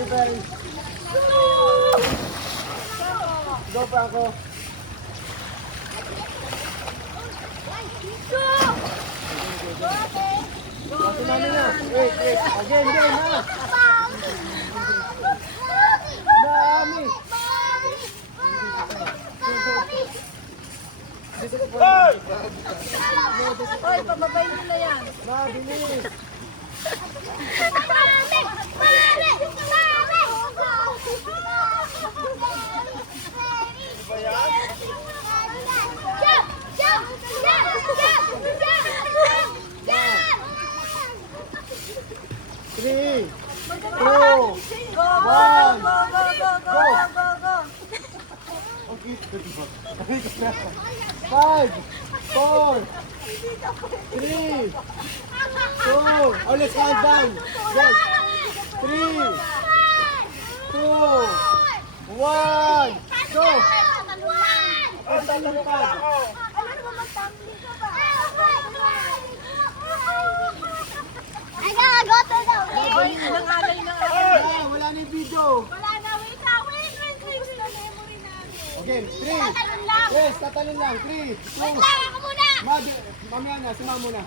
defense. Go, Franco. Kasi namin na. Wait. Again, ha? Dami. Hoy, pababay mo na yan. Mabilis. Three, two, one, go! Okay, 5, 4, 3, 2, oh, let's count down. Yes. 3, 2, 1, go! Ang talupad. Wala na yung video. Again, 3. Yes, tatalon lang. 3, 2. Mamaya na, sumama muna.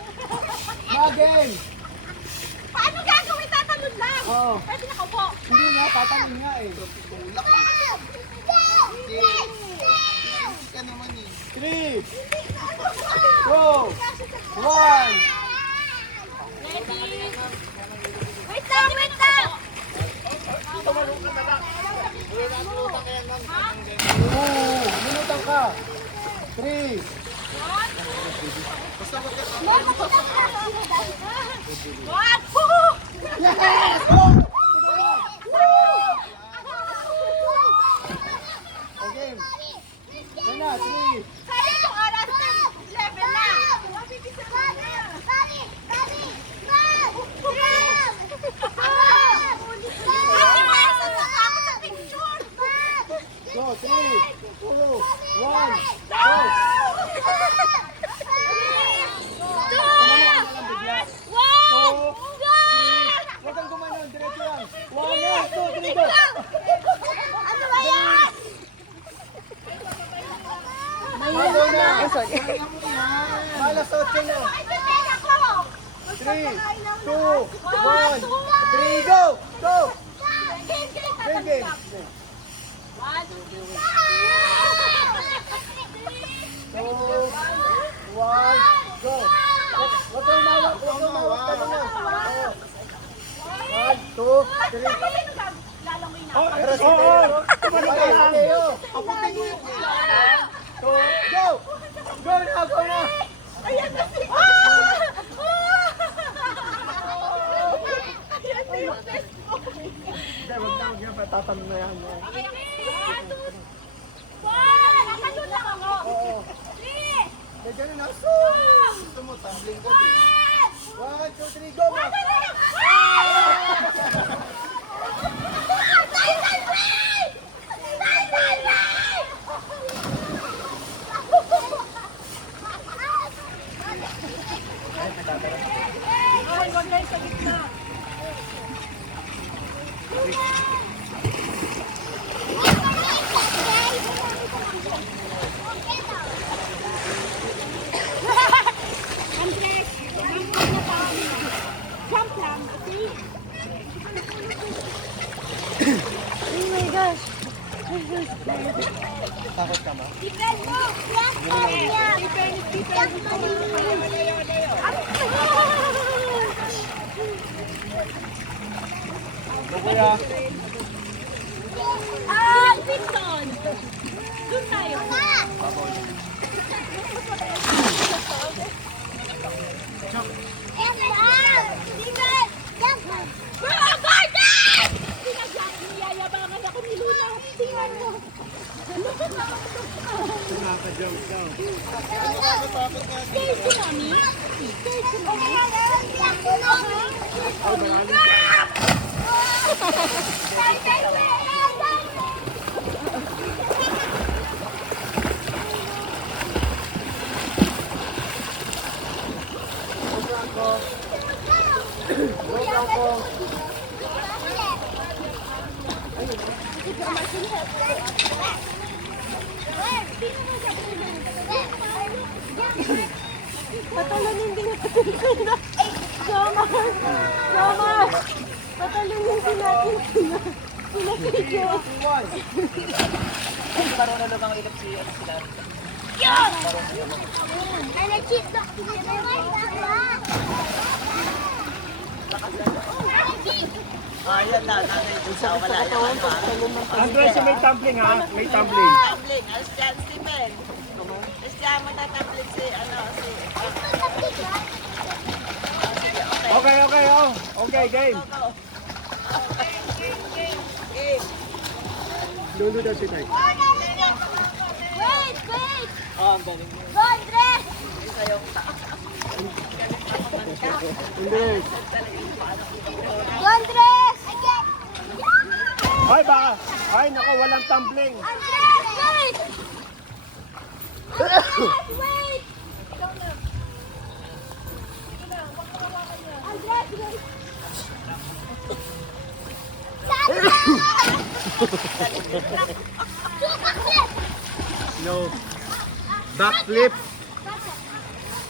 Again. Paano gagawin? Tatalon lang. Oo. Pwede nakaupo. Hindi nga, tatalon nga eh. 3, 2, 1. Ready? Wait lang! Minutan ka. 3. Yes! Okay. Yan na, 3. Kaya itong oras na level na. Go, 3, 2, 1, go! Huwag kang gumanon, diretso lang. 1, 2, 3, go! Ano ba yan? Malo na! Malas 8 na. 3, 2, 1, 3, go! Go! Game, game. 2, 1, go! Huwag kang mawak, tama na. 1, 2, 3. Pero si Teo. Aputin mo yung go! Go na, go na! Ayan na si... Tatanong na yan. Nakatulog lang ako. Oo. 3, May ganun na. 2, Gusto mo, tumbling ka din. 1, 2, 3, go! Ay, wag kayo sa gitna. Jump lang. Oh my gosh. Takot ka ba? Defend mo! Defend Go, kuya. Ah! Pinton! Doon tayo. Yayabangan ako ni Luna. Tingnan mo. Nakaka-jump daw. Scared si Mami? Scared si Mami? Ay, malalim. Go, Franco. If you're marching, help me. Patulunin din natin sila. Jomar! Jomar! Patulunin din natin sila. Sila video. Parang na lumang ilap si sila. Yun! Ay, na-cheat na. Yan na, nanay dun sa wala yung ano. Andres, may tumbling ha? May tumbling. Tumbling, as dyan, Stephen. As dyan, matatumbling si, ano, si... Okay, okay, oh. Okay, game. Go. Game. Lulu daw si Tay. Wait, wait! Oh, ang galing mo. Go, Andres! Isa yung Andres. Go, Andres! Ay, baka. Ay, naku, walang tumbling. Andres, wait! Andres, wait! Andres, wait! No. Backflip.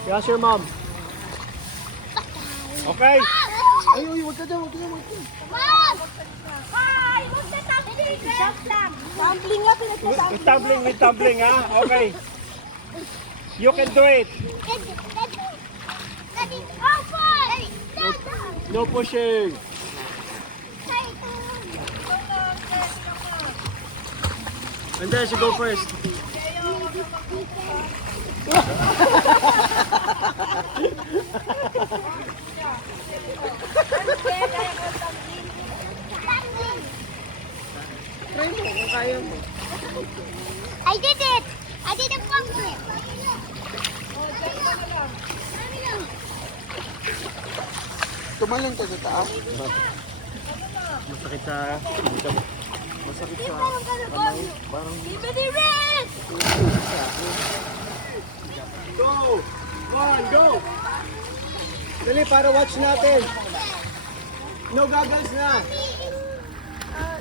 Yes, your mom. Okay. Ay, ay, wag ka dyan, wag ka dyan, wag ka dyan. Mom! Ay, huwag na tumbling! Stop lang! Tumbling nga, pinagtatumbling. With tumbling, with tumbling, ha? Okay. You can do it. No pushing. Andres, you go first. Try mo kung kaya mo. I did it! I did a front flip. Tumalon ka sa taas. Masakit sa... Masakit sa... Parang Give me the red! Go! One, go! Dali, para watch natin. No goggles na.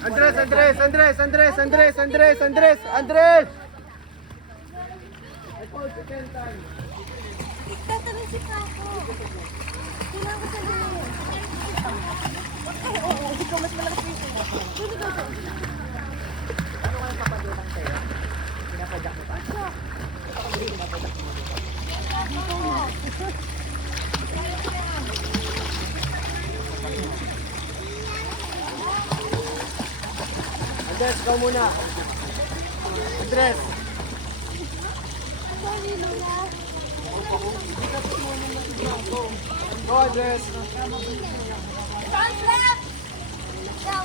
Andres, Andres, Andres, Andres, Andres, Andres, Andres, Andres! Tatanong si Kako. Kailangan ko sabihin. Oo, ikaw mas malakas pa yung sa'yo. Go. Ano nga yung papadulang sa'yo? Pinapadyak mo pa? Andres, ikaw muna. Andres. Go, Andres. Front flip! Go.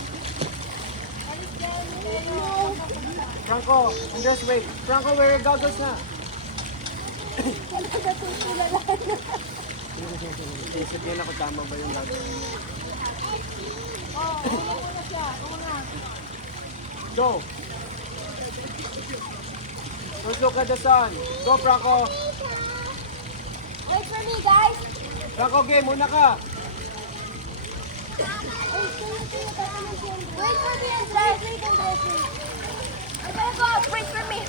Franco, Andres, wait. Franco, wear your goggles na. Isip niya na kung tama ba yung goggles. Go. First look at the sun. Go, Franco. Wait for me, guys. Franco, game. Muna ka. Wait for me, Andres. Wait, Andres. I'm gonna go out. Wait for me.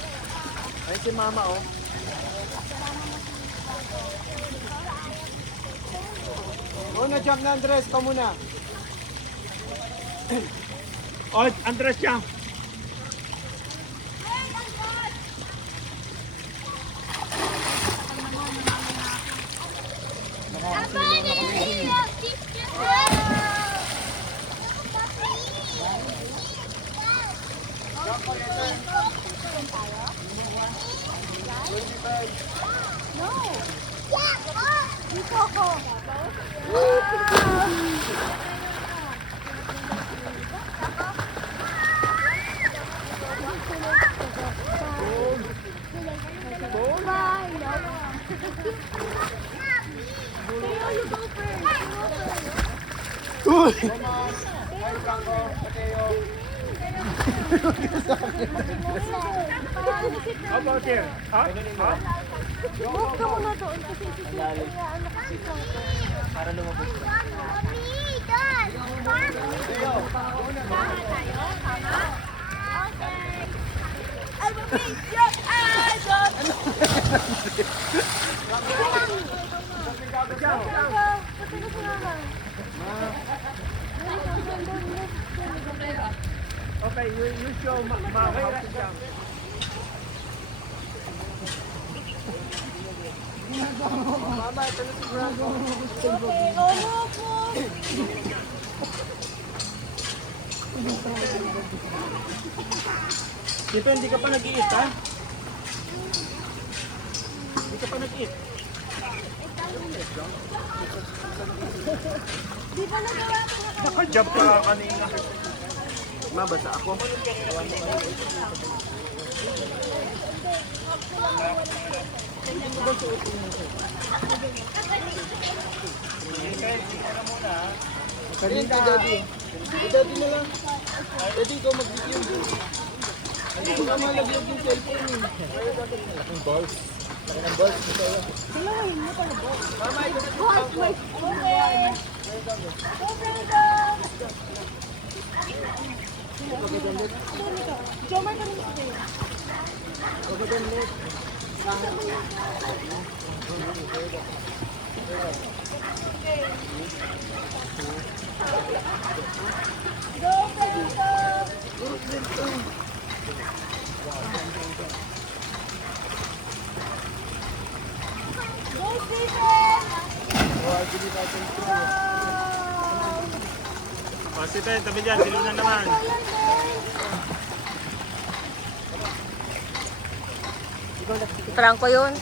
Ay, si Mama, oh. Oh, na-jump na, Andres. Ikaw muna. Oh, Andres, jump. No. Dito ako. Bye. You go first. Uy! How about here? Ha? Ha? Huwag ka muna doon kasi sisiyaan na kasi Para lumabas. Mommy, doon! I'm a big young idol. Pati ko si mama. Okay, you show how to jump. Mama, ito na si Bravo. Okay, oh po. Dito, hindi ka pa nag-iit, ha? Hindi ka pa nag-iit. Di ba nagawa ko na Naka-jump ka nga kanina. Mabasa ako. Kanina kay Daddy. Kay Daddy na lang. Daddy, ikaw mag-video. Hindi ko naman lagyan yung cellphone eh. Ang balls. Laki ng balls. Dalawin mo pala ba? Mama, ito na Boss, my... Okay. Go, Brenda. Jomar ka naman sa'yo. Go, Brenda. Go, Steven. Wow. Si Pen, tabi dyan. Silunan naman. Ayan, Ben. Franco yun.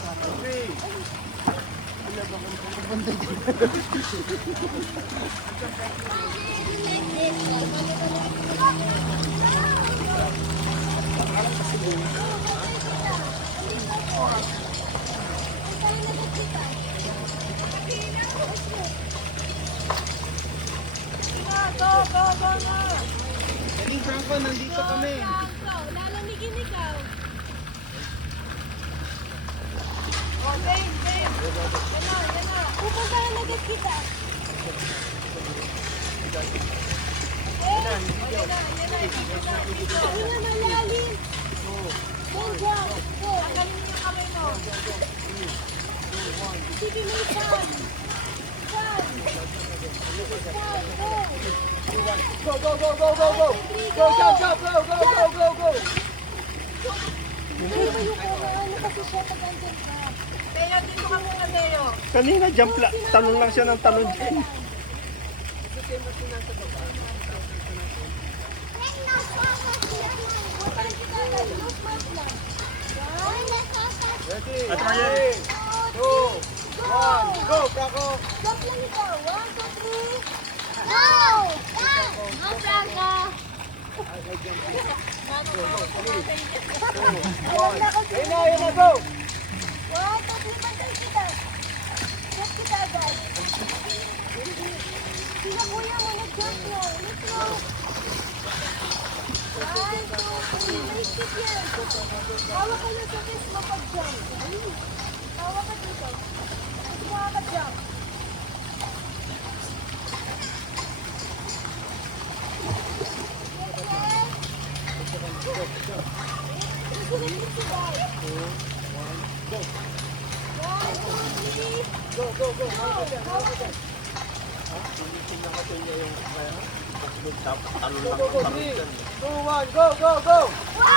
Go, go, go na. Daling Franco, nandito kami. Lalamigin ikaw. Pupunta na agad kita. Hinga malalim. Then jump. Go. Tagalin mo yung kamay mo. Sige, may sun. Sun. Sun, go. Go, go, go, go, go, go. Go, jump, jump, go, go, go, go, go. Hindi ba yung ano kasi siya pag-andyan ka? Teo, dito ka muna, Teo. Kanina, jump lang. Talon lang siya ng talon dyan. At Ryan. 2, 1, go, Franco. Jump lang ikaw. 1, 2, 3. Go! Go, Franca! Ayun na, go. 1, 2, 3, bantay kita. Jump kita agad. Sila kuya mo, nag-jump na. Let's go. 1, 2, 3, may stick yan. Hawak ka lang sa test mo pag-jump. Hawak ka dito. Kasi makaka-jump. Go, go, go. Go, go, go. 3, 2, 1, go, go, go. Wow!